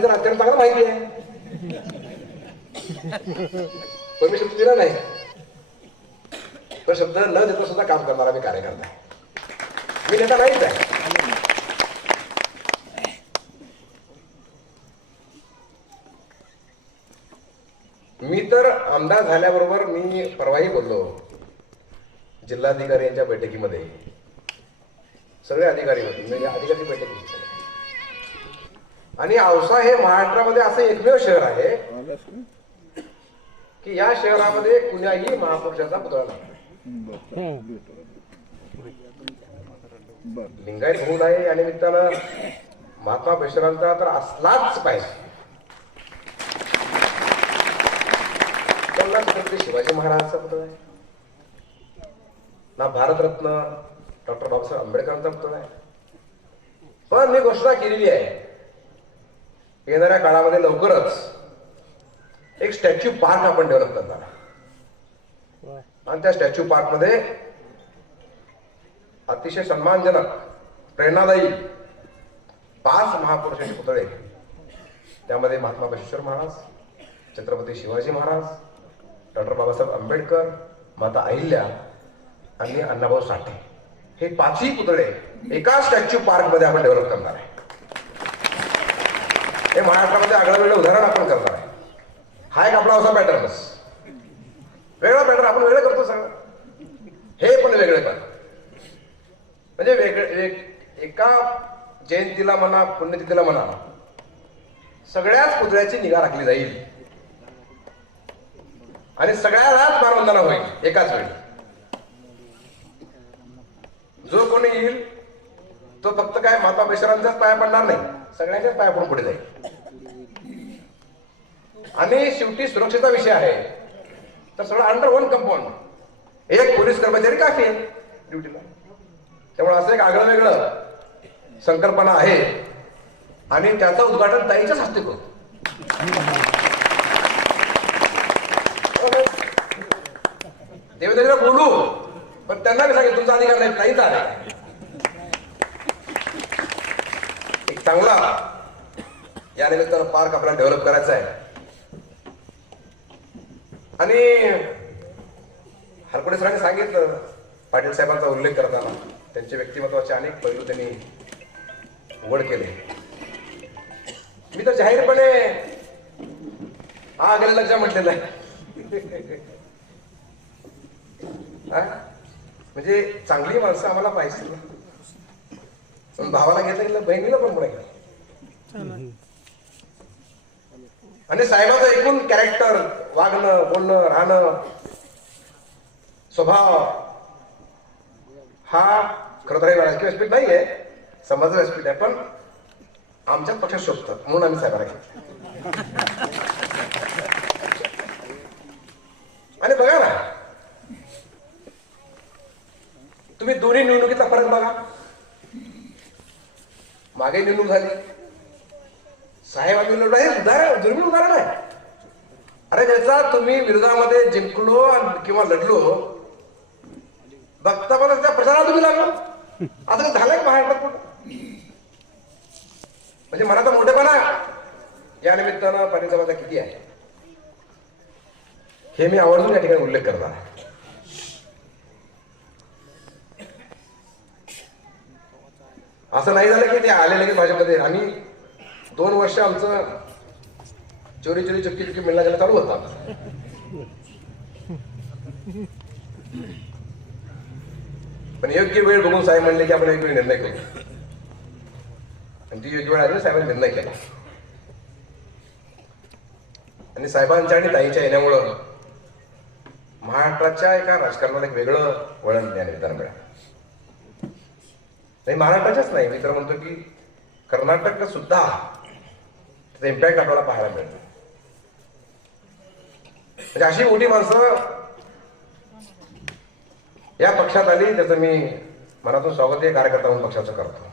गाडीचं नाटकाला चांगलं माहिती आहे. परमिशन दिला नाही. पण शब्द न देता सुद्धा काम करणारा मी कार्यकर्ता मी नेता नाहीच आहे. मी तर आमदार झाल्याबरोबर मी परवाही बोललो. जिल्हाधिकारी यांच्या बैठकीमध्ये. सगळे अधिकारी होते. म्हणजे अधिकारी बैठकी आणि औसा हे महाराष्ट्रामध्ये असं एकमेव शहर आहे. की या शहरामध्ये कुणाही महापुरुषाचा पुतळा नाही. लिंगायत होऊ नये या निमित्तानं महात्मा पेशरांचा तर असलाच पाहिजे. शिवाजी महाराजांचा पुतळा आहे. ना भारतरत्न डॉक्टर बाबासाहेब आंबेडकरांचा पुतळा आहे. पण मी घोषणा केलेली आहे. येणाऱ्या काळामध्ये लवकरच एक स्टॅच्यू पार्क आपण डेव्हलप करणार. आणि त्या स्टॅच्यू पार्कमध्ये अतिशय सन्मानजनक प्रेरणादायी पाच महापुरुषांचे पुतळे. त्यामध्ये महात्मा बसवेश्वर महाराज छत्रपती शिवाजी महाराज डॉक्टर बाबासाहेब आंबेडकर माता अहिल्या आणि अण्णाभाऊ साठे. हे पाचही पुतळे एका स्टॅच्यू पार्कमध्ये आपण डेव्हलप करणार आहे. हे महाराष्ट्रामध्ये आगळं वेगळं उदाहरण आपण करणार आहे. हा एक आपला असा पॅटर्नच वेगळा पॅटर्न आपण वेगळं करतो सगळं. हे पण वेगळे पण. म्हणजे वेगळे एक- एका जयंतीला म्हणा पुण्यतिथीला म्हणा सगळ्याच पुतळ्याची निगा राखली जाईल. आणि सगळ्यालाच मानवंदना होईल एकाच वेळी. जो कोणी येईल तो फक्त काय माता बेशरांचाच पाया पडणार नाही सगळ्यांच्याच पाया पडून पुढे जाईल. आणि शेवटी सुरक्षेचा विषय आहे. तर सगळं अंडर वन कंपाऊंड एक पोलीस कर्मचारी काफी आहे ड्युटीला त्यामुळे असं एक आगळं वेगळं संकल्पना आहे. आणि त्याचं उद्घाटन ताईच्याच हस्ते करतो देवेंद्रला बोलू पण त्यांना मी सांगेल तुमचा अधिकार नाही ताईचा आहे. एक चांगला या निमित्तानं पार्क आपल्याला डेव्हलप करायचा आहे. आणि हरकुडे सरांनी सांगितलं पाटील साहेबांचा उल्लेख करताना. त्यांचे व्यक्तिमत्वाचे अनेक पैलू त्यांनी उघड केले. मी तर जाहीरपणे हा गेले लक्षा म्हटलेलं आहे. हा? म्हणजे चांगली माणसं आम्हाला पाहिजे. भावाला घेता गेलं बहिणीला पण पुढे गेलं. आणि साहेबांचं एकूण कॅरेक्टर वागणं बोलणं राहणं स्वभाव हा खरं तर राजकीय व्यासपीठ नाही आहे समाज व्यासपीठ आहे पण आमच्याच पक्षात शोधतात म्हणून आम्ही साहेबांना घेतलं आणि बघा ना तुम्ही दोन्ही निवडणुकीतला फरक बघा. मागे निवडणूक झाली. साहेब लढलं हे उदाहरण दुर्मिळ उदाहरण आहे. अरे ज्याचा तुम्ही विरोधामध्ये जिंकलो किंवा लढलो बघता बघता त्या प्रचारात तुम्ही लागलो. असं झालंय का महाराष्ट्रात कुठं म्हणजे मनाचा मोठेपणा या निमित्तानं पाणीचा माझा किती आहे? हे मी आवर्जून या ठिकाणी उल्लेख करणार आहे. असं नाही झालं की ते आले लगेच भाजपमध्ये. आम्ही दोन वर्ष आमचं चोरी चोरी चक्की चुकी मिळणं गेलं चालू होता पण योग्य वेळ बघून साहेब म्हणले की आपण एक वेळ निर्णय करू. आणि ती योग्य वेळ आली साहेबांनी निर्णय केला. आणि साहेबांच्या आणि ताईच्या येण्यामुळं महाराष्ट्राच्या एका राजकारणाला एक वेगळं वळण या निमित्तानं मिळालं. नाही महाराष्ट्राच्याच नाही. मी तर म्हणतो की कर्नाटकला सुद्धा त्याचा इम्पॅक्ट आपल्याला पाहायला मिळतो म्हणजे अशी मोठी माणसं या पक्षात आली त्याचं मी मनातून स्वागत आहे कार्यकर्ता म्हणून पक्षाचं करतो.